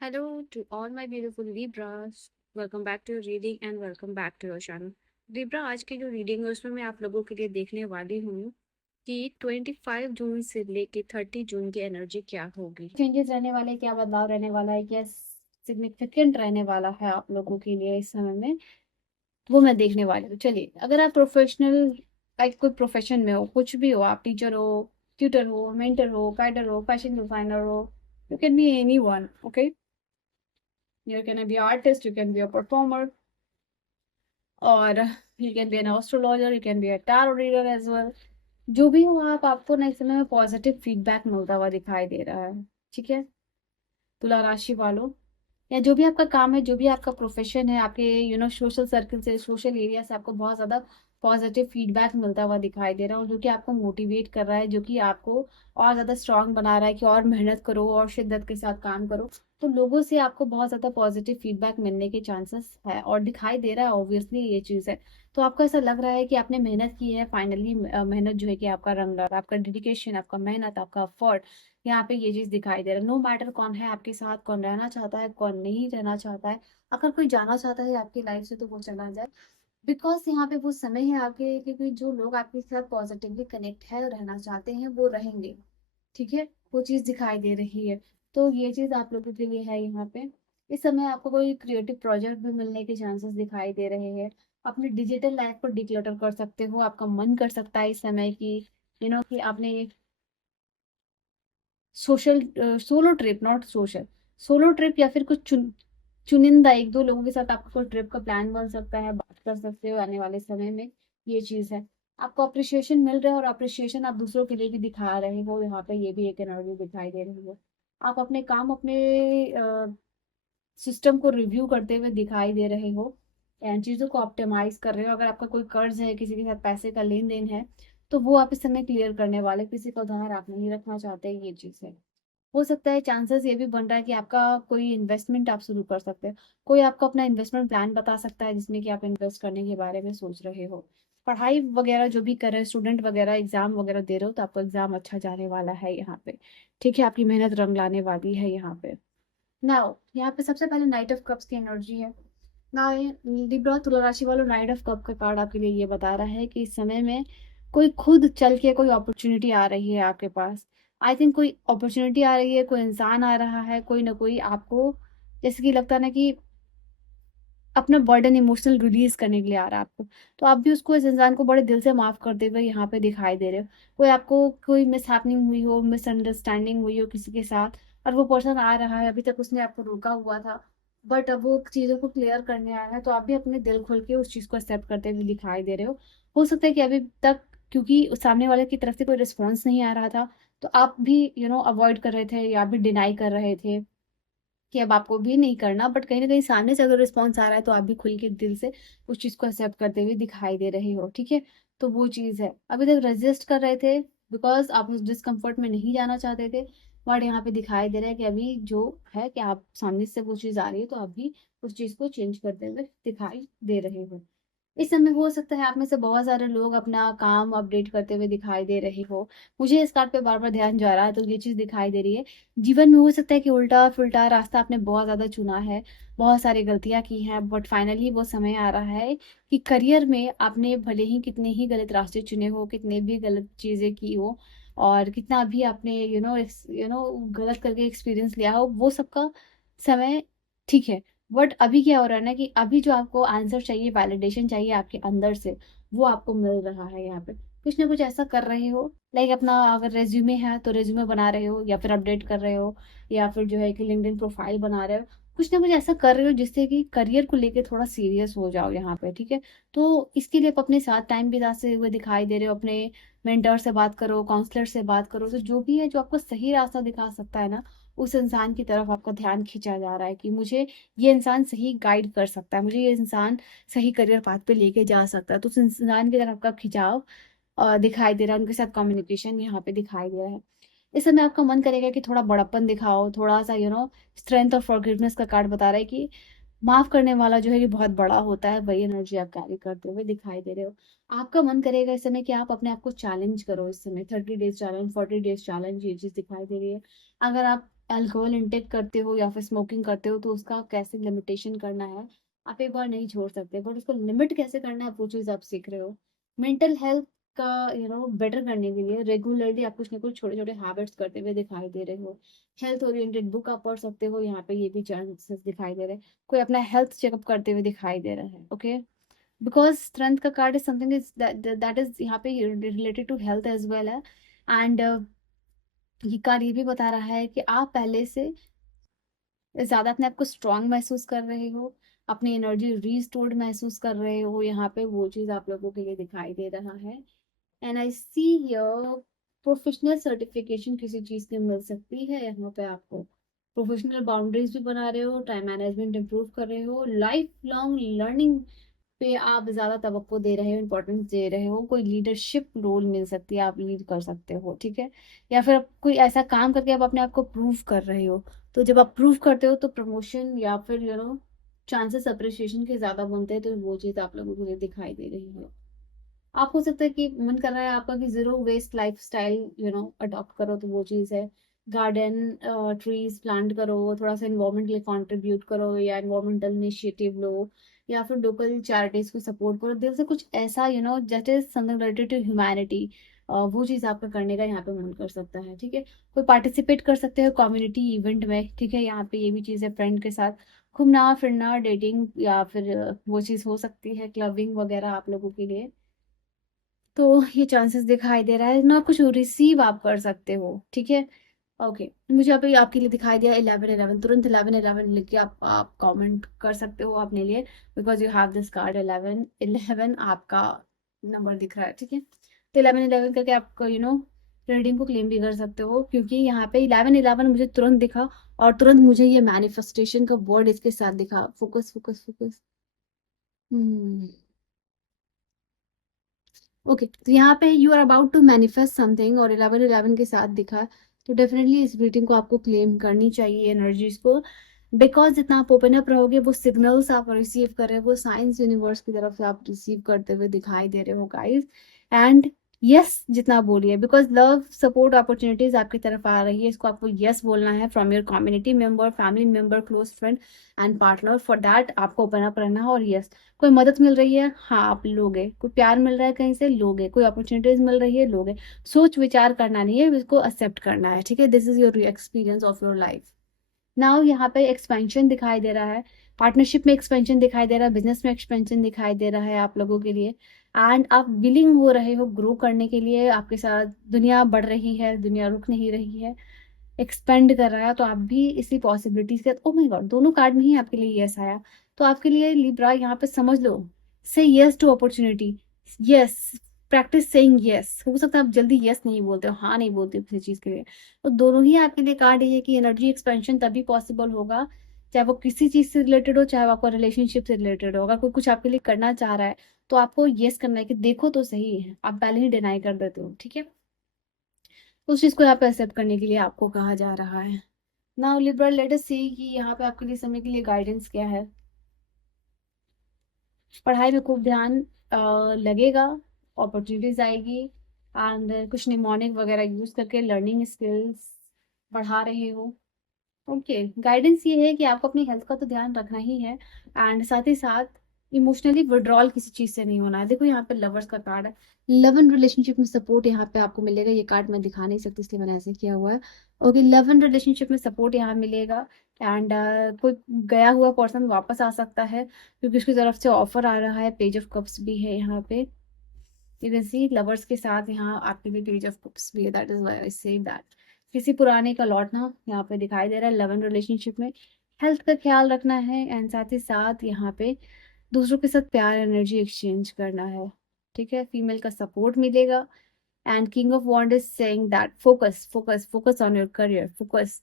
Hello to all my beautiful Libras. Welcome back to your reading and welcome back to your channel. Libra आज की जो reading है उसमें मैं आप लोगों के लिए देखने वाली हूँ कि 25 जून से लेके 30 जून की एनर्जी क्या होगी, चेंजेस रहने वाले, क्या बदलाव रहने वाला है, क्या सिग्निफिकेंट रहने वाला है आप लोगों के लिए इस समय में, वो मैं देखने वाली हूँ। चलिए, अगर आप प्रोफेशनल लाइक कोई प्रोफेशन में हो, कुछ भी हो, आप टीचर हो, ट्यूटर हो, मेंटर हो, गाइडर हो, फैशन डिजाइनर हो, you can be any one, okay. You can be an artist, you can be a performer, or you can be an astrologer, you can be a tarot reader as well. जो भी हो आप, आपको ना इस समय में पॉजिटिव फीडबैक मिलता हुआ दिखाई दे रहा है। ठीक है, तुला राशि वालों, या जो भी आपका काम है, जो भी आपका प्रोफेशन है, आपके सोशल सर्कल से, सोशल एरिया से आपको बहुत ज्यादा पॉजिटिव फीडबैक मिलता हुआ दिखाई दे रहा है, और जो कि आपको मोटिवेट कर रहा है, जो कि आपको और ज्यादा स्ट्रांग बना रहा है कि और मेहनत करो और शिद्दत के साथ काम करो। तो लोगों से आपको बहुत ज्यादा पॉजिटिव फीडबैक मिलने के चांसेस है और दिखाई दे रहा है, ऑब्वियसली ये चीज है। तो आपको ऐसा लग रहा है कि आपने मेहनत की है, फाइनली मेहनत जो है कि आपका रंग ला रहा है, आपका डेडिकेशन, आपका मेहनत, आपका एफर्ट, यहाँ पे ये चीज दिखाई दे रहा है। नो मैटर कौन है आपके साथ, कौन रहना चाहता है, कौन नहीं रहना चाहता है, अगर कोई जाना चाहता है आपकी लाइफ से तो वो चला जाए, बिकॉज यहाँ पे वो समय है आपके, क्योंकि जो लोग आपके साथ पॉजिटिवली कनेक्ट है, रहना चाहते हैं, वो रहेंगे। ठीक है, वो चीज दिखाई दे रही है। तो ये चीज आप लोगों के लिए है यहाँ पे। इस समय आपको कोई क्रिएटिव प्रोजेक्ट भी मिलने के चांसेस दिखाई दे रहे हैं। अपनी डिजिटल लाइफ को डिक्लटर कर सकते हो, आपका मन कर सकता है इस समय की कि आपने social solo trip, not social, solo trip, या फिर कुछ चुनिंदा एक दो लोगों के साथ आपका कोई ट्रिप का प्लान बन सकता है, बात कर सकते हो आने वाले समय में। ये चीज है, आपको अप्रिशिएशन मिल रहा है, और अप्रिशिएशन आप दूसरों के लिए भी दिखा रहे हो यहाँ पे, ये भी एक एनर्जी दिखाई दे रही है। आप अपने काम, अपने सिस्टम को रिव्यू करते हुए दिखाई दे रहे हो, एंड चीज़ों को ऑप्टिमाइज कर रहे हो। अगर आपका कोई कर्ज है, किसी के साथ पैसे का लेन देन है, तो वो आप इस समय क्लियर करने वाले, किसी का उधार आप नहीं रखना चाहते, ये चीज़ है। हो सकता है, चांसेस ये भी बन रहा है कि आपका कोई इन्वेस्टमेंट आप शुरू कर सकते हैं। कोई आपको अपना इन्वेस्टमेंट प्लान बता सकता है जिसमें कि आप इन्वेस्ट करने के बारे में सोच रहे हो। पढ़ाई वगैरह जो भी कर रहे हैं, स्टूडेंट वगैरह एग्जाम वगैरह दे रहे हो, तो आपका एग्जाम अच्छा जाने वाला है यहाँ पे। ठीक है, आपकी मेहनत रंग लाने वाली है यहाँ पे। नाउ यहाँ पे सबसे पहले नाइट ऑफ कप्स की एनर्जी है ना। लिब्रा तुला राशि वालों, नाइट ऑफ कप का कार्ड आपके लिए ये बता रहा है कि इस समय में कोई खुद चल के कोई अपॉर्चुनिटी आ रही है आपके पास। आई थिंक कोई अपॉर्चुनिटी आ रही है, कोई इंसान आ रहा है, कोई ना कोई आपको, जैसे कि लगता है ना कि अपना बर्डन इमोशनल रिलीज करने के लिए आ रहा है आपको। तो आप भी उसको, इस इंसान को बड़े दिल से माफ करते हुए यहाँ पे दिखाई दे रहे हो। कोई आपको कोई मिसहैपनिंग हुई हो, मिसअंडरस्टैंडिंग हुई हो किसी के साथ, और वो पर्सन आ रहा है, अभी तक उसने आपको रोका हुआ था, बट अब वो चीज़ों को क्लियर करने आया है, तो आप भी अपने दिल खोल के उस चीज़ को एक्सेप्ट करते हुए दिखाई दे रहे हो सकता है कि अभी तक, क्योंकि उस सामने वाले की तरफ से कोई रिस्पॉन्स नहीं आ रहा था, तो आप भी अवॉइड कर रहे थे या भी डिनाई कर रहे थे कि अब आपको भी नहीं करना, बट कहीं ना कहीं सामने से अगर रिस्पॉन्स आ रहा है, तो आप भी खुल के दिल से उस चीज को एक्सेप्ट करते हुए दिखाई दे रहे हो। ठीक है, तो वो चीज है, अभी तक रेजिस्ट कर रहे थे बिकॉज आप उस डिस्कम्फर्ट में नहीं जाना चाहते थे, बट यहाँ पे दिखाई दे रहा है कि अभी जो है कि आप सामने से वो चीज आ रही है, तो आप भी उस चीज को चेंज करते हुए दिखाई दे रहे हो। इस समय हो सकता है आप में से बहुत सारे लोग अपना काम अपडेट करते हुए दिखाई दे रहे हो। मुझे इस कार्ड पे बार बार ध्यान जा रहा है, तो ये चीज दिखाई दे रही है। जीवन में हो सकता है कि उल्टा फुल्टा रास्ता आपने बहुत ज्यादा चुना है, बहुत सारी गलतियां की हैं, बट फाइनली वो समय आ रहा है कि करियर में आपने भले ही कितने ही गलत रास्ते चुने हो, कितने भी गलत चीजें की हो, और कितना भी आपने गलत करके एक्सपीरियंस लिया हो, वो सबका समय ठीक है। बट अभी क्या हो रहा है ना, कि अभी जो आपको आंसर चाहिए, वैलिडेशन चाहिए आपके अंदर से, वो आपको मिल रहा है यहाँ पे। कुछ ना कुछ ऐसा कर रहे हो, लाइक अपना अगर रेज्यूमे है तो रेज्यूमे बना रहे हो, या फिर अपडेट कर रहे हो, या फिर जो है कि लिंक्डइन प्रोफाइल बना रहे हो। कुछ ना कुछ ऐसा कर रहे हो जिससे कि करियर को लेके थोड़ा सीरियस हो जाओ यहाँ पे। ठीक है, तो इसके लिए आप अपने साथ टाइम बिताते हुए दिखाई दे रहे हो। अपने मेंटर से बात करो, काउंसलर से बात करो, तो जो भी है जो आपको सही रास्ता दिखा सकता है ना, उस इंसान की तरफ आपका ध्यान खींचा जा रहा है कि मुझे ये इंसान सही गाइड कर सकता है, मुझे ये इंसान सही करियर पाथ पे लेके जा सकता है। तो उस इंसान की तरफ आपका खिंचाव दिखाई दे रहा है, उनके साथ कम्युनिकेशन यहाँ पे दिखाई दे रहा है। इस समय आपका मन करेगा कि थोड़ा बड़प्पन दिखाओ, थोड़ा सा स्ट्रेंथ और फॉरगिवनेस का कार्ड बता रहा है कि माफ करने वाला जो है कि बहुत बड़ा होता है, वही एनर्जी आप कैरी करते हुए दिखाई दे रहे हो। आपका मन करेगा इस समय कि आप अपने आप को चैलेंज करो, इस समय 30 डेज चैलेंज, 40 डेज चैलेंज, ये चीज दिखाई दे रही है। अगर आप अल्कोहल इंटेक करते हो या फिर स्मोकिंग करते हो तो उसका कैसे लिमिटेशन करना है, आप एक बार नहीं छोड़ सकते, बट उसको लिमिट कैसे करना है वो चीज़ आप सीख रहे हो। मेंटल हेल्थ का बेटर करने के लिए रेगुलरली आप कुछ ना कुछ छोटे छोटे हैबिट्स करते हुए दिखाई दे रहे हो। हेल्थ ओरिएंटेड बुक आप पढ़ सकते हो, यहाँ पे ये भी चांसेस दिखाई दे रहे हैं। कोई अपना हेल्थ चेकअप करते हुए दिखाई दे रहा है, ओके। बिकॉज स्ट्रेंथ का card is something is that is यहाँ पे related to health as well है। एंड ये कार्ड ये भी बता रहा है कि आप पहले से ज़्यादा अपने आप को स्ट्रांग महसूस कर रहे हो, अपनी एनर्जी रीस्टोर्ड महसूस कर रहे हो, यहाँ पे वो चीज़ आप लोगों के लिए दिखाई दे रहा है। And I see here professional certification किसी चीज़ की मिल सकती है यहाँ पे आपको। प्रोफेशनल बाउंड्रीज भी बना रहे हो, टाइम मैनेजमेंट इंप्रूव कर रहे हो, लाइफ लॉन्ग लर्निंग पे आप ज़्यादा तवक्को दे रहे हो, इंपॉर्टेंस दे रहे हो, कोई लीडरशिप रोल मिल सकती है, आप लीड कर सकते हो, ठीक है। या फिर आप कोई ऐसा काम करके आप अपने आप को प्रूव कर रहे हो, तो जब आप प्रूव करते हो तो प्रमोशन या फिर चांसेस अप्रिसिएशन के ज़्यादा बनते हैं, तो वो चीज़ आप लोगों को ये दिखाई दे रही है। आप हो सकता है कि मन कर रहा है आपका कि zero waste lifestyle adopt करो, तो वो चीज़ है। गार्डन ट्रीज प्लांट करो, थोड़ा सा इन्वायरमेंट के लिए कंट्रीब्यूट करो या इन्वायरमेंटल इनिशिएटिव लो, या फिर लोकल चैरिटीज को सपोर्ट करो, दिल से कुछ ऐसा that is something related to humanity. वो चीज़ आपका करने का यहाँ पे मन कर सकता है, ठीक है। कोई पार्टिसिपेट कर सकते हो कम्युनिटी इवेंट में, ठीक है। यहाँ पे ये भी चीज़ है, फ्रेंड के साथ घूमना फिरना, डेटिंग, या फिर वो चीज़ हो सकती है क्लबिंग वगैरह आप लोगों के लिए। तो ये चांसेस दिखाई दे रहा है ना, कुछ रिसीव आप कर सकते हो, ठीक है। ओके, मुझे अभी आपके लिए दिखाई दिया 11 11, तुरंत 11 11 लिख के आप कमेंट कर सकते हो अपने लिए, because you have this card 11 11 आपका नंबर दिख रहा है, ठीक है। तो 11 11 करके आप रीडिंग को क्लेम भी कर सकते हो, क्योंकि यहाँ पे 11 11 मुझे तुरंत दिखा, और तुरंत मुझे ये मैनिफेस्टेशन का वर्ड इसके साथ दिखा, focus focus focus. Hmm. Okay, तो यहाँ पे you are about to manifest something और 11 11 के साथ दिखा, तो डेफिनेटली इस रीडिंग को आपको क्लेम करनी चाहिए एनर्जीज को। बिकॉज जितना आप ओपन अप रहोगे, वो सिग्नल्स आप रिसीव कर रहे हो, वो साइंस यूनिवर्स की तरफ से आप रिसीव करते हुए दिखाई दे रहे हो गाइस। एंड यस जितना बोलिए, बिकॉज लव सपोर्ट अपॉर्चुनिटीज आपकी तरफ आ रही है, इसको आपको यस बोलना है from your community member, family member, close friend and partner. For that आपको ओपन अप रहना है, और यस कोई मदद मिल रही है, हाँ आप लोगे। कोई प्यार मिल रहा है कहीं से, लोगे। कोई अपॉर्चुनिटीज मिल रही है, लोगे। सोच विचार करना नहीं है, इसको एक्सेप्ट करना है, ठीक है। This is your experience of your life. Now यहाँ पे एक्सपेंशन दिखाई दे रहा है, पार्टनरशिप में एक्सपेंशन दिखाई दे रहा है, बिजनेस में एक्सपेंशन दिखाई दे रहा है आप लोगों के लिए। एंड आप विलिंग हो रहे हो ग्रो करने के लिए, आपके साथ दुनिया बढ़ रही है, दुनिया रुक नहीं रही है, एक्सपेंड कर रहा है, तो आप भी इसी पॉसिबिलिटीज के। ओ माय गॉड, दोनों कार्ड में ही आपके लिए यस आया, तो आपके लिए लिब्रा यहाँ पे समझ लो, say yes to opportunity. Yes, practice saying yes. हो सकता है आप जल्दी यस नहीं बोलते हो, हाँ नहीं बोलते हो किसी चीज के लिए, तो दोनों ही आपके लिए कार्ड ये है कि एनर्जी एक्सपेंशन तभी पॉसिबल होगा, चाहे वो किसी चीज से रिलेटेड हो, चाहे वो आपका रिलेशनशिप से रिलेटेड हो। अगर कोई कुछ आपके लिए करना चाह रहा है, तो आपको यस करना है कि देखो तो सही है, आप पहले ही डिनाई कर देते हो, ठीक है। उस चीज को यहाँ पे एक्सेप्ट करने के लिए आपको कहा जा रहा है। नाउ लिबरल, लेट अस सी कि यहाँ पे आपके लिए समय के लिए गाइडेंस क्या है। पढ़ाई में खूब ध्यान लगेगा, अपॉर्चुनिटीज आएगी, एंड कुछ निमोनिक वगैरह यूज करके लर्निंग स्किल्स बढ़ा रहे हो। ओके, गाइडेंस ये है कि आपको अपनी हेल्थ का तो ध्यान रखना ही है, एंड साथ ही साथ इमोशनली विड्रॉल किसी चीज से नहीं होना है। देखो यहाँ पे लवर्स का कार्ड है, लव एंड रिलेशनशिप में सपोर्ट यहाँ पे आपको मिलेगा। ये कार्ड मैं दिखा नहीं सकती इसलिए मैंने ऐसे किया हुआ है। ओके, लव एंड रिलेशनशिप में सपोर्ट यहाँ मिलेगा, एंड कोई गया हुआ पर्सन वापस आ सकता है, क्योंकि उसकी तरफ से ऑफर आ रहा है। पेज ऑफ कप्स भी है यहाँ पे, यू कैन सी लवर्स के साथ यहाँ आपके लिए पेज ऑफ कप्स भी है, that is why I say that किसी पुराने का लौटना यहाँ पे दिखाई दे रहा है। लव एंड रिलेशनशिप में हेल्थ का ख्याल रखना है, एंड साथ ही साथ यहाँ पे दूसरों के साथ प्यार एनर्जी एक्सचेंज करना है, ठीक है। फीमेल का सपोर्ट मिलेगा, and king of wand is saying that focus focus focus on your career, focus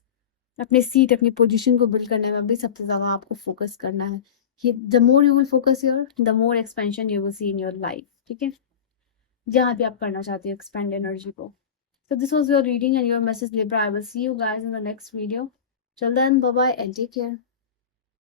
अपनी सीट अपनी पोजीशन को बिल्ड करने में भी सबसे ज्यादा आपको फोकस करना है। ये the more you will focus your, the more expansion you will see in your life, ठीक है। जहाँ भी आप करना चाहते हो एक्सपेंड एनर्जी को। So this was your reading and your message, Libra. I will see you guys in the next video. Till then, bye bye and take care.